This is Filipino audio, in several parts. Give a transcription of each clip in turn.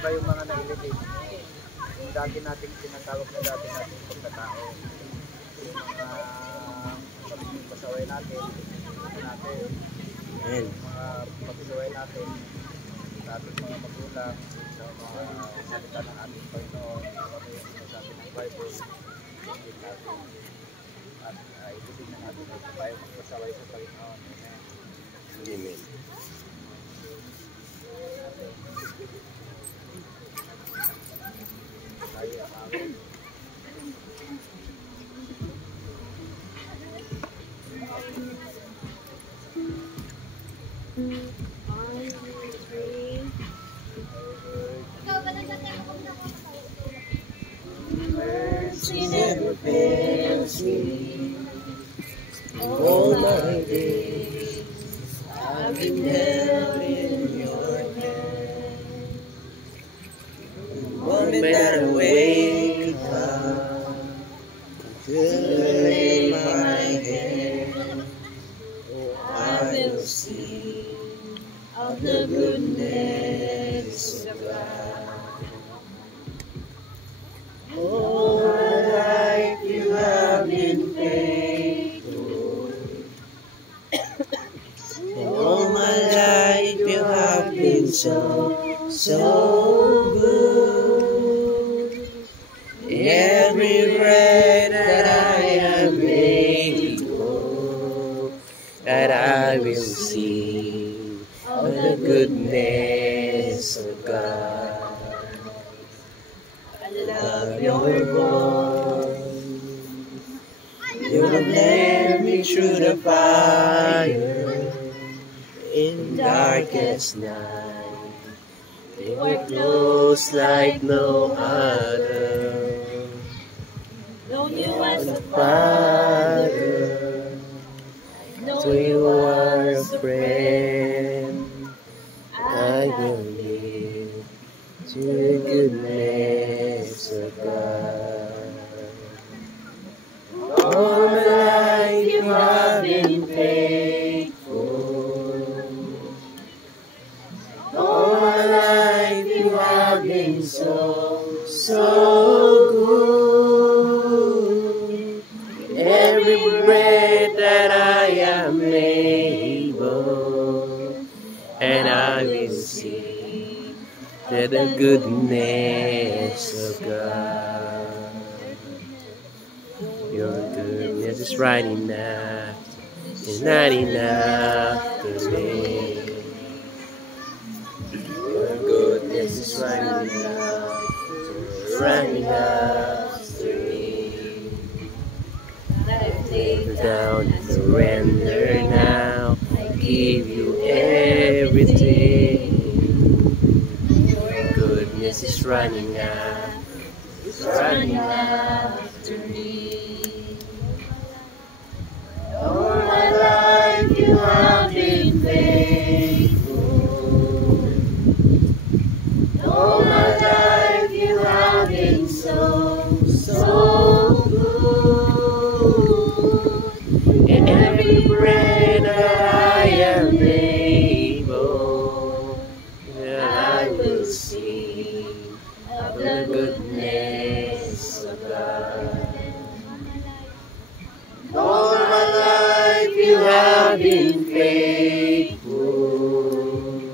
iba yung mga na-elevate. Yung dati nating tinatawag na dati nating pagkatao. Yung mga pasaway natin, yung mga pasaway natin sa ating mga magulang, sa mga salita ng ating Panginoon, ano yung sinasabi ng Bible, hindi natin. At ibigin na natin ito tayo magpasaway sa Panginoon. Amen. Amen. Mercy never fails me. All my days I've been held in your hand. The moment that I wake up to lay my head, I will see of the goodness of God. All my life you have been faithful. And all my life you have been so good. Every breath that I am able, that I will see of the goodness of God. I love your voice. You have led me through the fire in darkest night. You were close like no other. Known you as a father, know you are a friend. I will live to the goodness of God. All my life you have been faithful. All my life you have been so good. Every breath that I am able, and I will see the goodness of God. Your goodness is right enough, it's not enough to me. Your goodness is right enough, right enough to me. I lay down and surrender now. I give you everything. Your goodness is running out, it's running out to me. All my life you have been faithful. All my life you have been so good. In every breath that I am able, I will see of the goodness of God. All my life you have been faithful.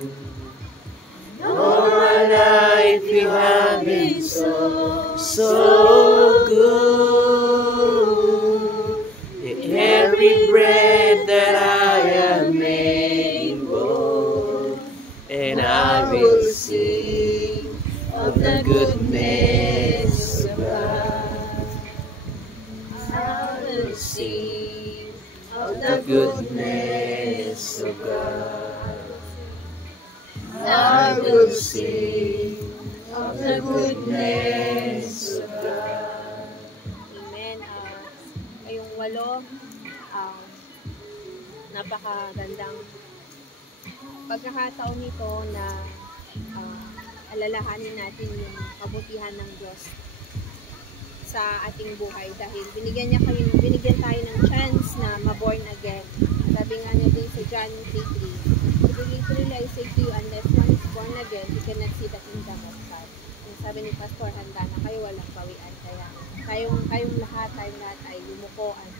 All my life you have been so good. In every breath that I am able, and I will sing of the goodness of God. I will sing of the goodness of God. I will sing of the goodness of God. Amen. Ngayong 8, napakagandang pagkakataon nito na alalahanin natin yung kabutihan ng Diyos sa ating buhay dahil binigyan tayo ng chance na ma-born again. Sabi nga natin sa John 3:3, "Truly, truly, I say to you, unless one is born again, he cannot see the kingdom of God." kasawian. Kaya kayong lahat ay lumuko at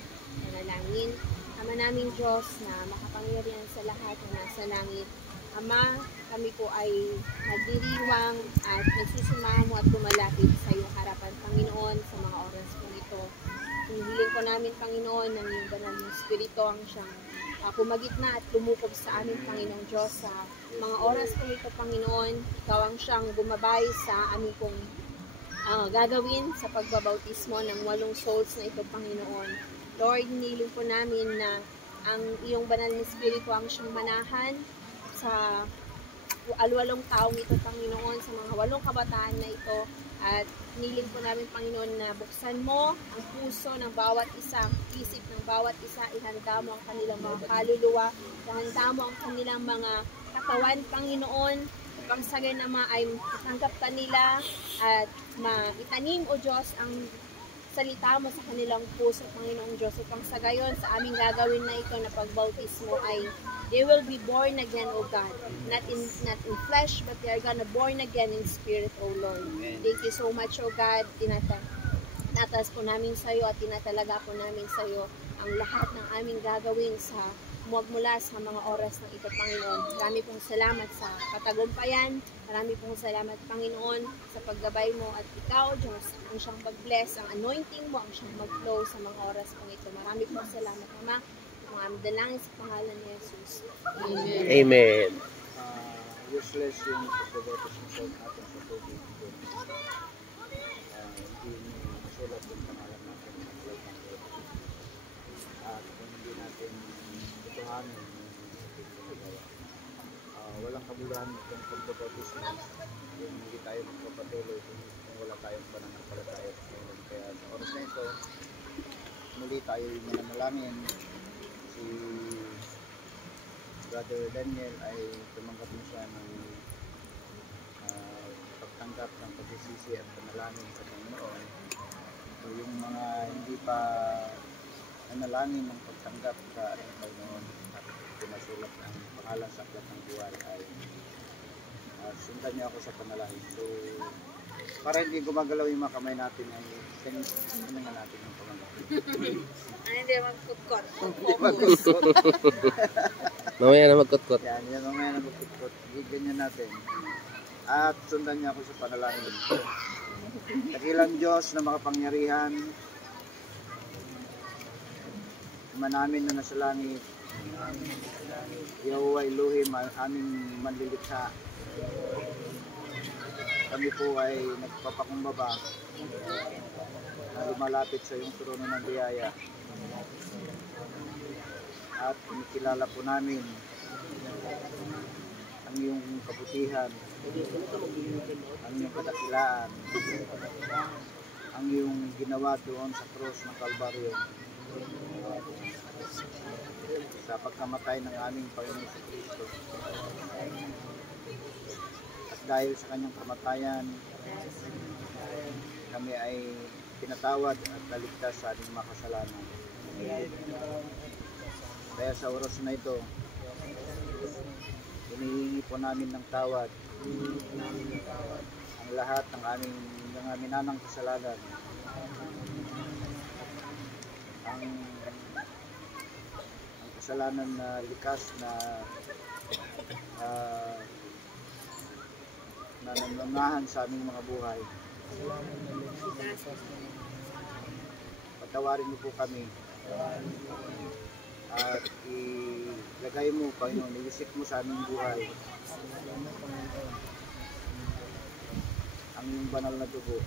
nanalangin. Ama naming Diyos na makapangyarihan sa lahat na nasa langit. Ama, kami po ay nagdiriwang at nagsusumamo at lumalapit sa iyong harapan, Panginoon, sa mga oras po ito. Hinihiling po namin, Panginoon, ng iyong banal na Espiritu ang siyang kumagitna at lumukob sa amin, Panginoong Diyos, sa mga oras po ito, Panginoon. Ikaw ang siyang bumabay sa amin pong gagawin sa pagbabautismo ng 8 souls na ito, Panginoon. Lord, hinihiling po namin na ang iyong banal na Espiritu ang siyang manahan sa 8 taong ito, Panginoon, sa mga 8 kabataan na ito. At hinihiling po namin, Panginoon, na buksan mo ang puso ng bawat isa, ang isip ng bawat isa, ihanda mo ang kanilang mga kaluluwa, ihanda mo ang kanilang mga katawan, Panginoon, upang sa ganama ay matanggap kanila at maitanim, O Diyos, ang salita mo sa kanilang puso, Panginoong Diyos, upang sa gayon sa aming gagawin na ito na pagbautismo ay they will be born again, O God. Not in flesh, but they are gonna born again in spirit, O Lord. Thank you so much, O God. Tinatas po namin sa iyo at tinatalaga po namin sa iyo ang lahat ng aming gagawin sa mula sa mga oras ng ito, Panginoon. Marami pong salamat sa katagumpayan. Marami pong salamat, Panginoon, sa paggabay mo. At ikaw, Diyos, ang siyang mag-bless, ang anointing mo, ang siyang mag-flow sa mga oras pong ito. Marami pong salamat, Ama. Mga amdalangin sa pangalan ni Jesus. Amen. Amen. Useless yung pagbabatismo natin sa tubig. Hindi masulat yung pangalan natin sa aklat ng Diyos. At kung hindi natin ituhanin yung ginagawa. Walang kabuluhan kung pagbabatismo kung hindi tayo magpapatuloy kung wala tayong pananampalataya. Kaya sa oras na ito, muli tayo yung mananalangin. Si Brother Daniel ay tumanggap din siya ng pagtanggap ng pagsisisi at panalangin sa Panginoon. So yung mga hindi pa nanalangin ng pagtanggap sa ating Panginoon at pinasulat ng pangalan sa aklat ng buhay ay sundan niya ako sa panalangin. So para hindi gumagalaw yung mga kamay natin ay tingnan natin yung panalangin. Hindi magkutkot. Mamaya na magkutkot. Yan, mamaya na magkutkot. Ganyan natin. At sundan niya ako sa panalangin. Dakilang Diyos na makapangyarihan, Ama namin na nasa langit, Yahuwah Elohim, aming manlilikha. Kami po ay nagpapakumbaba na lumalapit sa iyong trono ng biyaya. At kinikilala po namin ang iyong kabutihan, ang iyong kadakilaan, ang iyong ginawa doon sa krus ng Kalbaryo sa pagkamatay ng aming Panginoon sa Kristo. At dahil sa kanyang kamatayan, kami ay pinatawad at naligtas sa ating mga kasalanan. Kaya sa oras na ito, hinihingi po namin ng tawad ang lahat ng aming minanang kasalanan, ang kasalanan na likas na nananahan sa aming mga buhay. Patawarin niyo po kami at ilagay mo, Panginoon, iwisik mo sa aming buhay ang iyong banal na dugo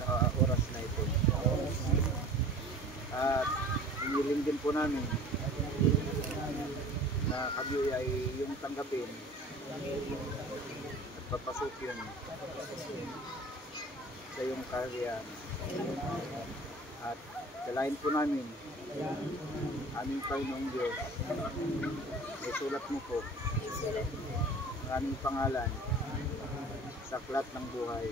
sa oras na ito. At hiniling din po namin na kami ay yung tanggapin at papasukin sa iyong kaharian. At dalahin po namin aming Panginoong Diyos, isulat mo po ang aming pangalan sa aklat ng buhay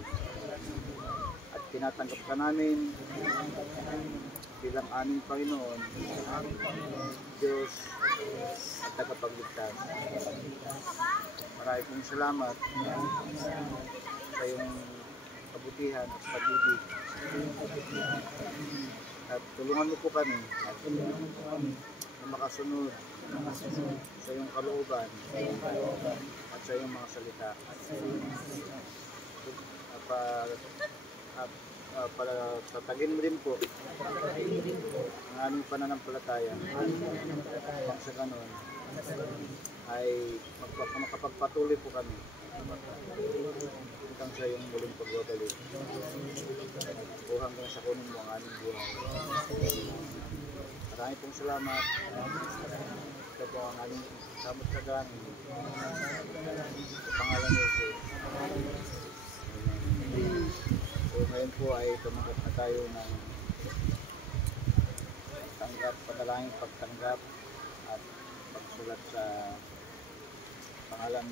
at tinatanggap ka namin bilang aming Panginoon, Diyos at tagapagligtas. Maraming pong salamat sa iyong kabutihan at pag-ibig. At tulungan mo po kami na makasunod sa iyong kalooban at sa iyong mga salita. Tatagin mo din po ang aming pananampalataya. Pag sa ganon ay makapagpatuloy po kami hanggang sa iyong muling pagbabalik o hanggang sa kunin mo ang aming buhay. Marami pong salamat. Ito po ang aming samot sa dangin. Sa pangalan ni Jesus. So ngayon po ay tumanggap na tayo ng panalangin pagtanggap at pagsulat sa pangalan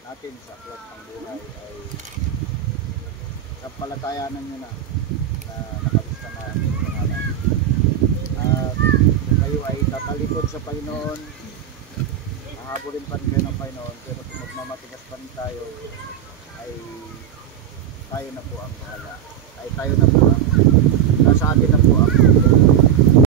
natin sa aklat ng buhay ay sampalatayanan nyo na nakalista na ang pangalan. At kung kayo ay tatalikod sa Panginoon, hahabulin pa rin kayo ng Panginoon, pero kung magmamatigas pa rin tayo, ay tayo na po ang bahala. Ay tayo na po ang nasa atin na po ang